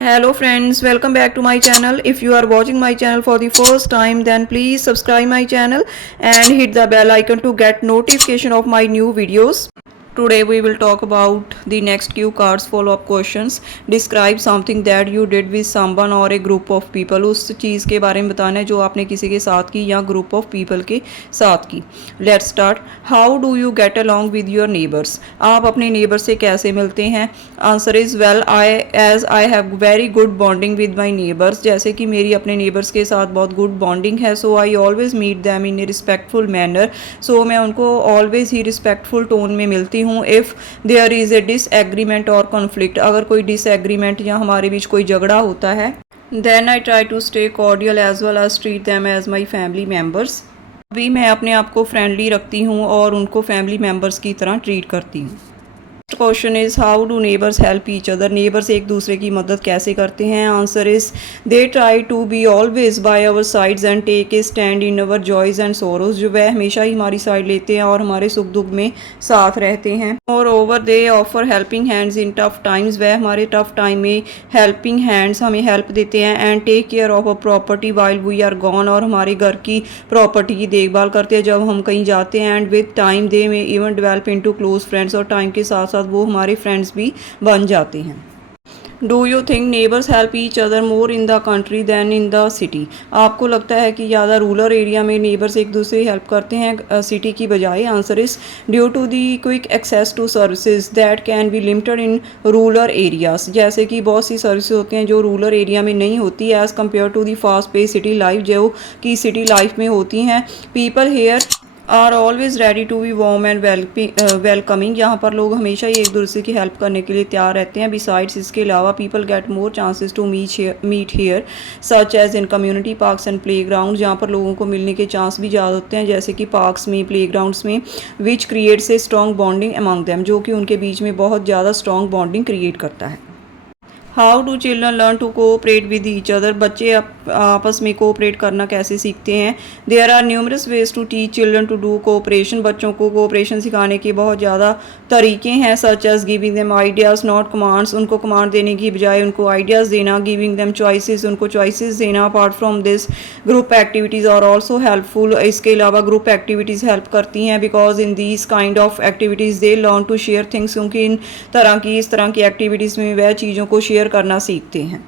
Hello friends, welcome back to my channel. If you are watching my channel for the first time, then please subscribe my channel and hit the bell icon to get notification of my new videos. Today we will talk about the next cue cards follow-up questions. Describe something that you did with someone or a group of people. उस चीज़ के बारे में बताना है जो आपने किसी के साथ की या ग्रुप ऑफ पीपल के साथ की. Let's start. How do you get along with your neighbors? आप अपने नेबर से कैसे मिलते हैं? Answer is well I have very good bonding with my neighbours. जैसे कि मेरी अपने नेबर्स के साथ बहुत गुड बॉन्डिंग है. So I always meet them in a respectful manner. So मैं उनको ऑलवेज ही रिस्पेक्टफुल टोन में मिलती हूँ. If there is a disagreement और कॉन्फ्लिक्ट, अगर कोई डिसएग्रीमेंट या हमारे बीच कोई झगड़ा होता है, then I try to stay cordial as well as treat them as my family members. अभी मैं अपने आप को फ्रेंडली रखती हूँ और उनको फैमिली मेम्बर्स की तरह ट्रीट करती हूँ. Question is how do neighbours help each other. Neighbours एक दूसरे की मदद कैसे करते हैं? Answer is they try to be always by our sides and take a stand in our joys and sorrows. जो वह हमेशा ही हमारी साइड लेते हैं और हमारे सुख दुख में साथ रहते हैं. और over they offer helping hands in tough times. वह हमारे टफ टाइम में हेल्पिंग हैंड्स हमें हेल्प देते हैं. And take care of a property while we are gone. और हमारे घर की प्रॉपर्टी की देखभाल करते हैं जब हम कहीं जाते हैं. एंड विद टाइम दे में even develop into close friends. और टाइम के साथ साथ वो हमारे फ्रेंड्स भी बन जाते हैं. Do you think neighbours help each other more in the country than in the city. आपको लगता है कि ज़्यादा रूरल एरिया में नेबर्स एक दूसरे की हेल्प करते हैं सिटी की बजाय? Answer is due to the quick access to services that can be limited in rural areas. जैसे कि बहुत सी सर्विसेज होती हैं जो रूरल एरिया में नहीं होती as compare to the fast pace city life जो कि सिटी लाइफ में होती हैं. People here are always ready to be warm and welcoming. यहाँ पर लोग हमेशा ही एक दूसरे की हेल्प करने के लिए तैयार रहते हैं. बिसाइड्स इसके अलावा people get more chances to meet here such as in community parks and play ground. जहाँ पर लोगों को मिलने के चांस भी ज़्यादा होते हैं जैसे कि पार्क्स में, प्ले ग्राउंड्स में. Which creates a strong bonding among them, जो कि उनके बीच में बहुत ज़्यादा स्ट्रॉन्ग बॉन्डिंग क्रिएट करता है. How do children learn to cooperate with each other. बच्चे आपस में कोऑपरेट करना कैसे सीखते हैं? There are numerous ways to teach children to do cooperation. बच्चों को कोऑपरेशन सिखाने के बहुत ज़्यादा तरीके हैं. Such as giving them ideas not commands. उनको कमांड देने की बजाय उनको आइडियाज़ देना. गिविंग देम चॉइसेस, उनको चॉइसेस देना. Apart from this group activities are also helpful. इसके अलावा ग्रुप एक्टिविटीज़ हेल्प करती हैं because in these kind of activities they learn to share things. क्योंकि इस तरह की एक्टिविटीज़ में वह चीज़ों को शेयर करना सीखते हैं.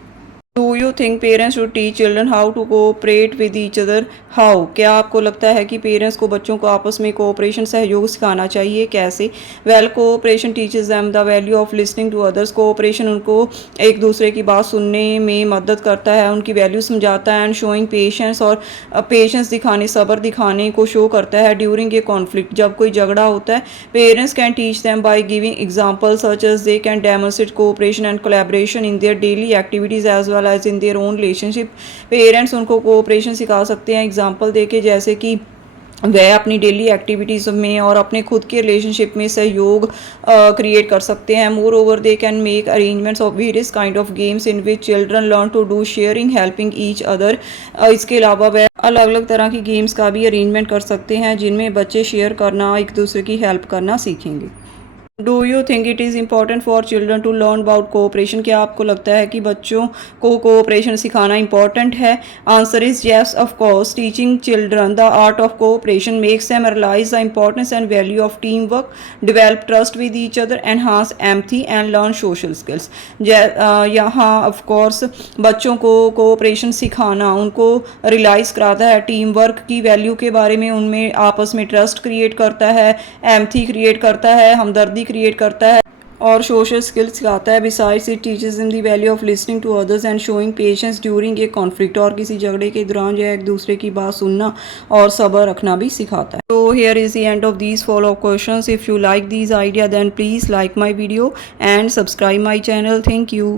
Do you think parents should teach children how to cooperate with each other? How, क्या आपको लगता है कि पेरेंट्स को बच्चों को आपस में कोऑपरेशन सहयोग सिखाना चाहिए? कैसे? Well, cooperation teaches them the value of listening to others. Cooperation उनको एक दूसरे की बात सुनने में मदद करता है, उनकी वैल्यू समझाता है. एंड शोइंग पेशेंस, और पेशेंस दिखाने, सब्र दिखाने को शो करता है. ड्यूरिंग ए कॉन्फ्लिक्ट, जब कोई झगड़ा होता है, parents can teach them by giving example such as they can demonstrate cooperation and collaboration in their daily activities as well as in their own relationship. Parents उनको cooperation सिखा सकते हैं example देके, जैसे कि वह अपनी डेली एक्टिविटीज़ में और अपने खुद के रिलेशनशिप में सहयोग क्रिएट कर सकते हैं. Moreover they can make arrangements of various kind of games in which children learn to do sharing helping each other. इसके अलावा वह अलग अलग तरह की गेम्स का भी अरेंजमेंट कर सकते हैं जिनमें बच्चे शेयर करना, एक दूसरे की हेल्प करना सीखेंगे. Do you think it is important for children to learn about cooperation. क्या आपको लगता है कि बच्चों को कोऑपरेशन सिखाना इंपॉर्टेंट है? Answer is yes of course. Teaching children the art of cooperation makes them realise the importance and value of team work, develop trust with each other, enhance empathy and learn social skills. यहाँ of course बच्चों को cooperation सिखाना उनको realise कराता है team work की value के बारे में, उनमें आपस में ट्रस्ट क्रिएट करता है, एम्पैथी क्रिएट करता है, हमदर्दी क्रिएट करता है और सोशल स्किल्स सिखाता है. Besides it teaches them the value of listening to others and showing patience during a conflict. और किसी झगड़े के दौरान जो है एक दूसरे की बात सुनना और सब्र रखना भी सिखाता है. तो here is the end of these follow up questions. If you like these idea then please like my video and subscribe my channel. Thank you.